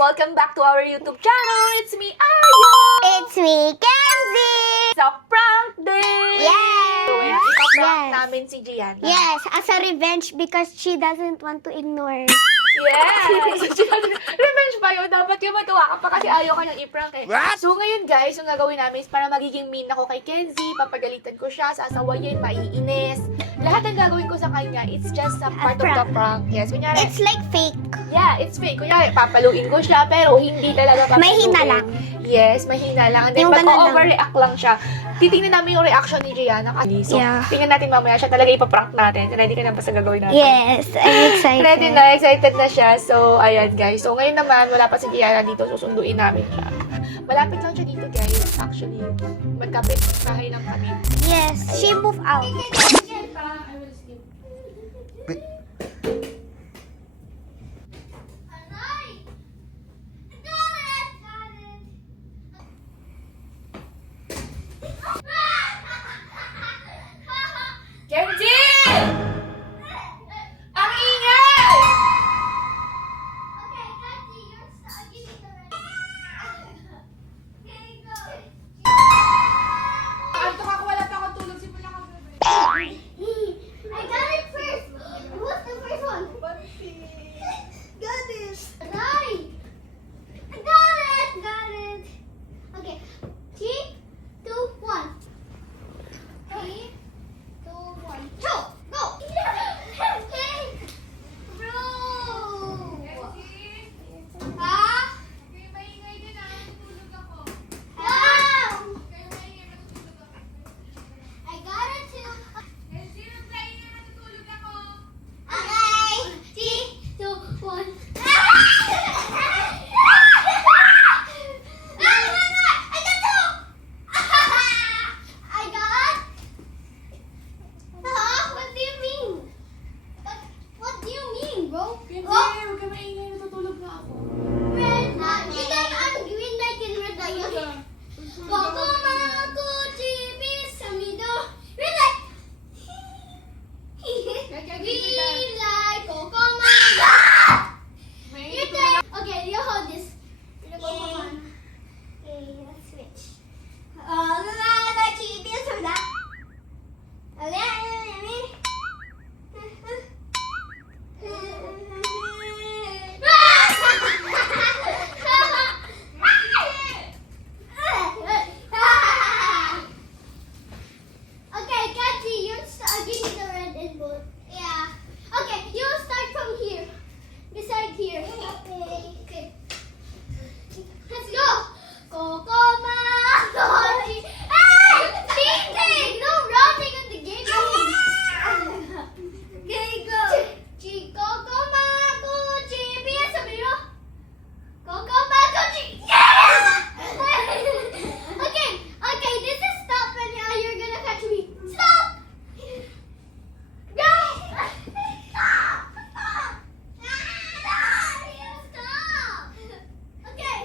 Welcome back to our YouTube channel. It's me, Ayo! It's me, Kenzie! It's a prank day! Yes! So, ipaprank Yes. namin si Gianna. Yes, as a revenge because she doesn't want to ignore. Yes! Revenge ba yun? Dapat yung matuwa ka pa kasi ayaw ka niyang i-prank eh. What? So ngayon guys, yung gagawin namin is para magiging mean ako kay Kenzie, papagalitan ko siya, sasawayin, maiinis. Lahat ng gagawin ko sa kanya, it's just a part of the prank. Yes, kunyari, It's like fake. yeah, it's fake. Kunyari, papaluin ko siya, pero hindi talaga papaluin. Mahina lang. Yes, mahina lang. And then, Yung ganun lang. overreact lang siya. Titingnan namin yung reaction ni Gianna. So, Yeah. tingnan natin mamaya siya talaga ipaprank natin. Ready ka na ba sa gagawin natin? Yes, I'm excited. Ready na, excited na siya. So, ayan guys. So, ngayon naman, wala pa si Gianna dito. Susunduin namin siya. Malapit lang siya dito guys. Actually, magkapit bahay lang kami. Yes, she moved out. Kenzie! Ang ingay! Anto ka, wala pa akong tulog. Simula ka ba? I got it first. What's the first one? Got it. Right. I got it. Okay. 3, 2, 1. 3, 2, 1. Go. Go. Bro. Ha? Okay, maingay din ah. Tulog ako. Wow. Okay, maingay, matutulog ako. I got it too. Kenzie, reply na, matutulog ako. Okay. 3, 2, 1. Kenzie, huwag ka maingay, matutulog na ako. Maingay, Okay, you hold this. Okay, let's switch. Like this or that. Okay, Kathy, you start getting the red and blue. Yeah. Okay, you start from here. Beside here. Okay. Let's go. Kokoma. Koji. Hey! Cheating! No running on the game. Okay, go. Kokoma. Koji. Bien, Samiro. Kokoma. Koji. Yeah! Okay. Okay, this is stop and now you're gonna catch me. Stop! Go! Stop! Stop! Stop! Okay.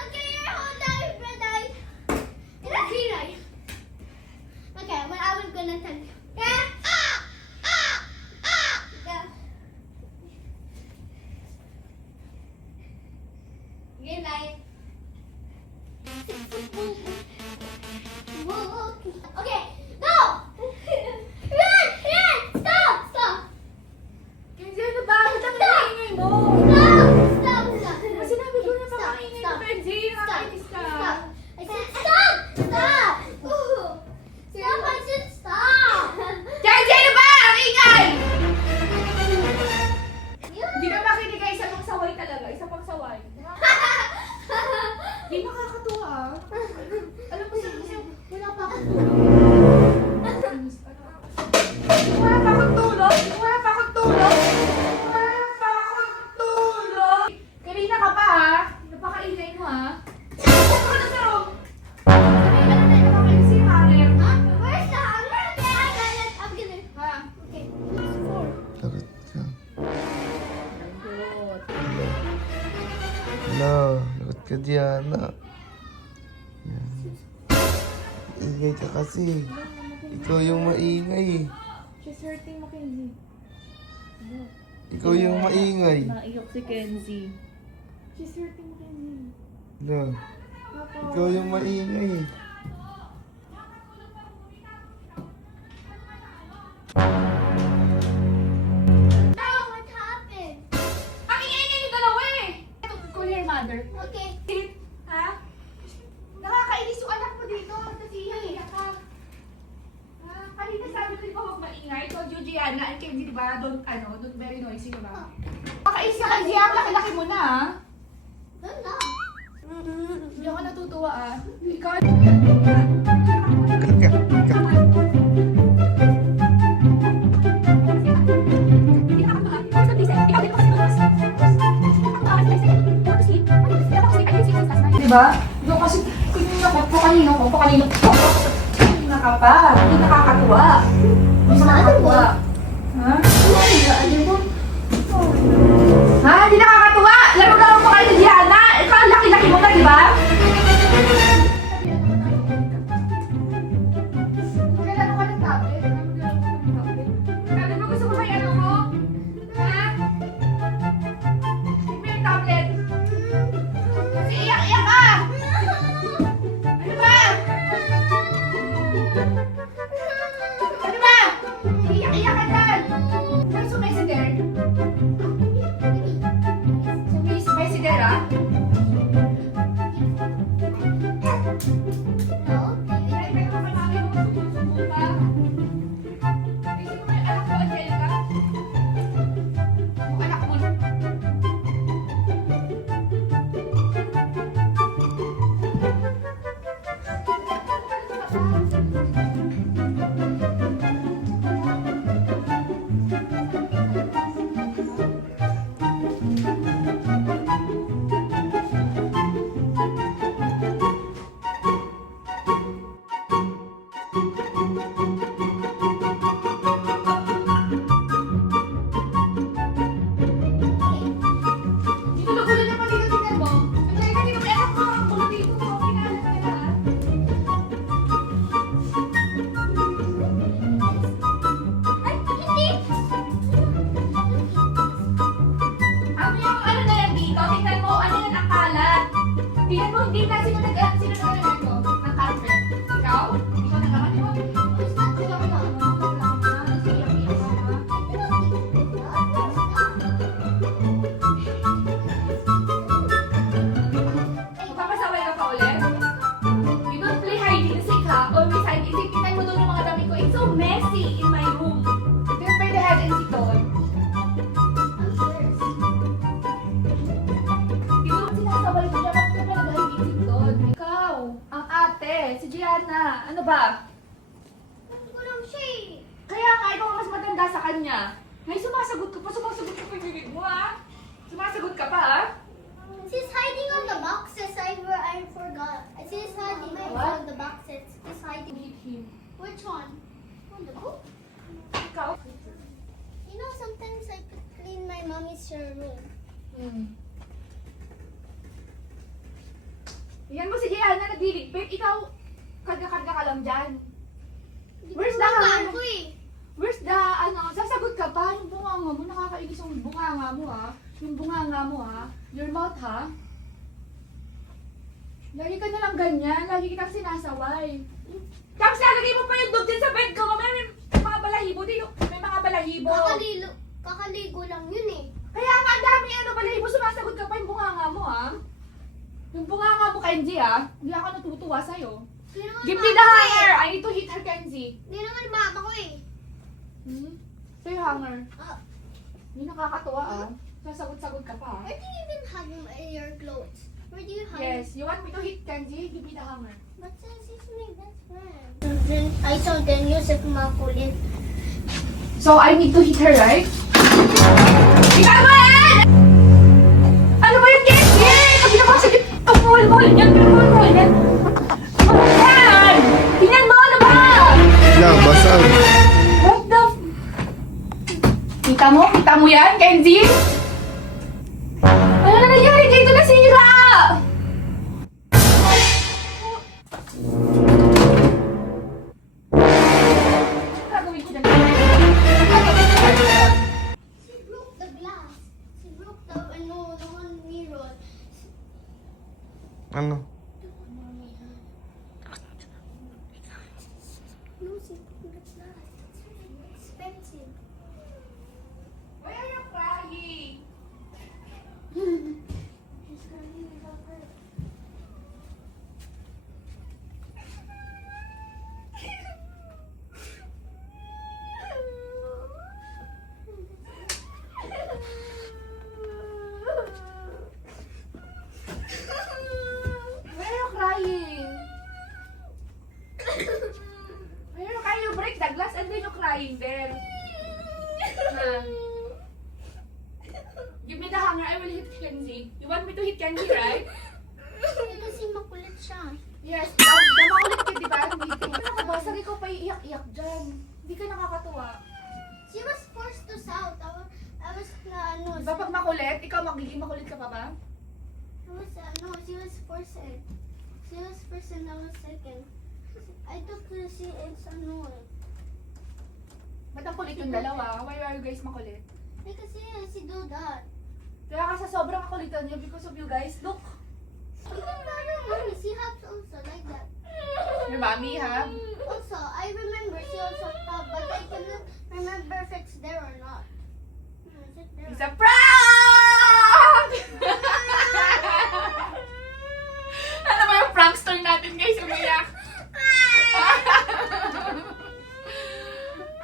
Okay, you're hold down your red eye. And a green eye. Okay, well, I was gonna tell you. Yeah? Yeah. Green light. Okay, go! Run! Run! Stop! Stop! Kenzie, ano ba? Ba't ang maingay mo? Stop! Stop! Kasi sinabi ko na Stop! pakaingay Stop! mo, Kenzie. Nakakainis ka. Stop! I said stop! Stop! Stop! I said stop! Kenzie, ano ba? Ang ingay! You- Hindi ka makinig ka. Isa pang saway talaga. Isa pang saway. Hindi nakakatuwa. Alam mo kasi wala pa akong tulog. Wala pa akong tulog. Wala pa akong tulog. Wala pa akong tulog. Kanina ka pa ha. Napakaingay mo ha. Pumunta ka na sa room. Ano na nakakainis si Hanger? Ha? Where's the hammer? Okay, I got it. I'm gonna. Ha? Okay. Lagot ka. Good. Wala, lagot ka Diana. Yan. Ingay ka kasi. Ikaw yung maingay. She's hurting Mackenzie. Ikaw yung maingay. Naiyak si Kenzie. She's hurting me. No. Ikaw yung maingay. Oh, what happened? Ang ingay-ingay ni dalawa eh! Call your mother. Okay. Ha? Nakakainis yung anak mo dito. Kasi iyak ka. Ha? Kanina sabi ko di ba huwag maingay? Told you, Gianna, and Kenzie, di ba? Don't very noisy, di ba? Nakakainis ka, Kenzie, ang laki-laki mo na, ha? Wala. Hindi ako natutuwa, ah. Ikaw, diba? Doon kasi tingnan ko po kanino. Kanina ka pa. Hindi nakakatuwa. Hindi nakakatuwa. Ha? Ano mo? Ha? Hindi nakakatuwa! Laro-laro mo kayo ni Diana! Ikaw ang laki-laki mo na, di ba? Maglalaro ka ng tablet? Sabi mo gusto mo may ano mo? Ha? Give me your tablet. Kasi iyak-iyak ka! Ano ba? Ano ba? Iyak-iyak ka dyan! May sumisider? Sumisider, ah? No? Ay, pero kapag mo sumusubo ka. Isip mo yung anak ko, Angelica. Yung anak mo. Ginulo-gulo niya pa dito, tingnan mo. Angelica, tingnan mo yung anak mo. Ang gulo dito. Kinalat ka na, ah. Ay, hindi! Ano yung ano na yan dito? Tingnan mo, ano yan ang kalat? Tingnan mo, hindi na sino nag-ano ito? Ng carpet. Ikaw? Ikaw na naman, di ba? Ikaw na naman. Magpapasaway ka pa ulit? You don't play hide and seek, ha? Always hide and seek. Tingnan mo doon yung mga dami ko. It's so messy in my room. Don't play the hide and seek doon. Siguro sinasabay ko siya. Bakit ka nag-hide and seek doon? Ikaw, ang ate, si Gianna. Ano ba? Bakit ko lang siya eh? Kaya nga, ikaw ang mas matanda sa kanya. Ngay, sumasagot ka pa yung bibig mo, ha? Sumasagot ka pa, ha? She's hiding on the boxes. I forgot. She's hiding What? on the boxes. She's hiding. Hit him. Which one? On the book? Ikaw? You know, sometimes I could clean my mommy's room. Yan mo si Gianna, nagliligpit. Ikaw, karga-karga ka lang dyan. Where's the Ano hammer? eh? Where's the, sasagot ka pa? Yung bunganga mo, nakakainis yung bunganga mo, ha? Yung bunganga mo, ha? Your mouth, ha? Lagi ka na lang ganyan, lagi kitang sinasaway. Tapos lalagay mo pa yung dog din sa bed ko, mamaya may mga balahibo din, may mga balahibo. Kakaligo lang yun eh. Kaya nga, ang dami balahibo, sumasagot ka pa yung bunganga mo, ha? Yung bunganga mo, Kenzie, ha? Hindi ako natutuwa sa'yo. Hindi naman Give me the mama ko hanger! eh. I need to hit her, Kenzie. Hindi naman mama ko eh. Ito yung hanger. Ah, Hindi nakakatuwa, ah. Sasagot-sagot ka pa, ah. where do you even have your clothes? Where do you have Yes, you want me to hit Kenzie? Give me the hammer. But since he's my best friend. I saw the news of makulit. So, I need to hit her, right? Ikaw mo yan! Ano ba yung Kenzie? Pag nakasagit, ang mohol-mohol niyan, mohol-mohol niyan. Ano yan? Tingnan mo, ano ba? Lang, basag. What the f... Kita mo? Kita mo yan, Kenzie? Ano na nangyari dito? Nasira! Gagawin ko dyan. She broke the glass. She broke the one mirror. Ano? No, that's not. It's expensive. Why are you crying? She's crying about her. Why are you crying? Why are you crying? You break the glass and then you're crying there. Give me the hanger. I will hit Kenzie. You want me to hit Kenzie, right? Kasi makulit siya. Yes. Makulit ka, di ba? Ano ka ba? Sabi ko pa iiyak-iyak dyan. Hindi ka nakakatuwa. She was forced to shout. I was na ano. Di ba pag makulit, ikaw magiging makulit ka pa ba? She was first. She was first and I was second. I took her, it's ano. Ba't ang kulit yung dalawa? Why are you guys makulit? Kasi she do that. Kaya ka sa sobrang kakulitan niyo because of you guys. Look! She has also like that. Your mommy, ha? Also, I remember she also thought, but I cannot remember if it's there or not. Is it there? It's a prank! Ano ba yung prankster natin, guys? Umiyak!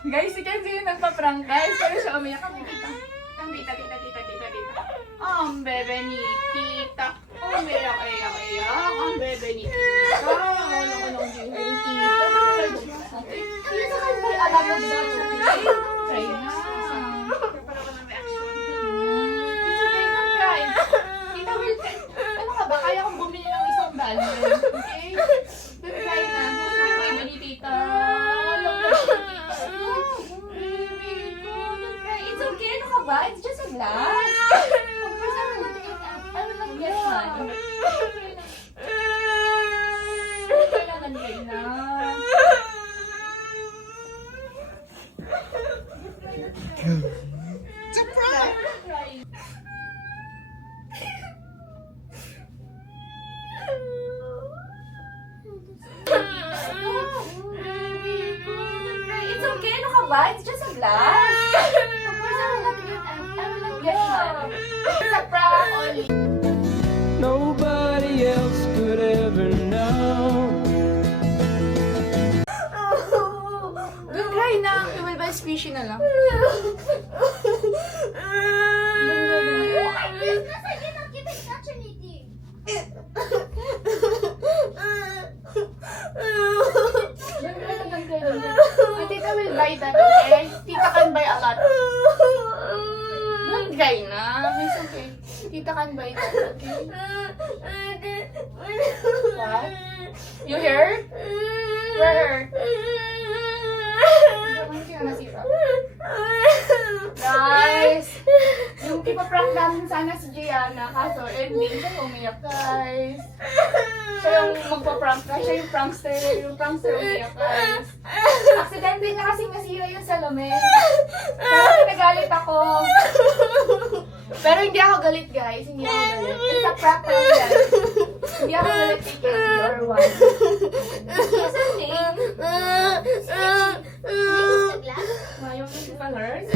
Guys, si Kenzie yung nagpa-prank, guys. Pero siya umiyak. Ang tita. Ang tita. Ang bebe ni tita. Umiyak. Ang bebe ni tita. Ano-anong ginger ni tita. Tita ka ba yung alagog sa try na. Prepare ko ng reaction. It's okay, don't cry. Tita will ano ka ba? Kaya kong bumili ng isang dollar. Okay? Don't cry na. Ang bebe ni tita. Walang bebe ni tita. Baby ko, don't cry. It's okay, ano ka ba? It's just a glass. Of course, I will not get one. Kailangan kayo na. It's a prank! It's okay, ano ka ba? It's just a glass. Of course, I will not get one. It's a prank only. Nobody else could ever know. Don't cry na. You will buy squishy na lang. Because I cannot give it touch anything. Don't cry. Tita will buy that, okay? Tita can buy a lot. Don't cry na. It's okay. Tita can buy that, okay? What? You hear? Where? Hindi ka nasira. Guys! Yung ipaprank namin sana si Gianna, kaso ending siya umiyak, guys. Siya yung magpa-prank ka, siya yung prankster umiyak, guys. Accidentally na kasing nasira yung salamin. Pero nagalit ako. Pero hindi ako galit, guys. Hindi ako galit. It's a prank lang, guys. Hindi ako galit kay Kenzie or what. Yes, a name. Snake is the glass. Yung colors.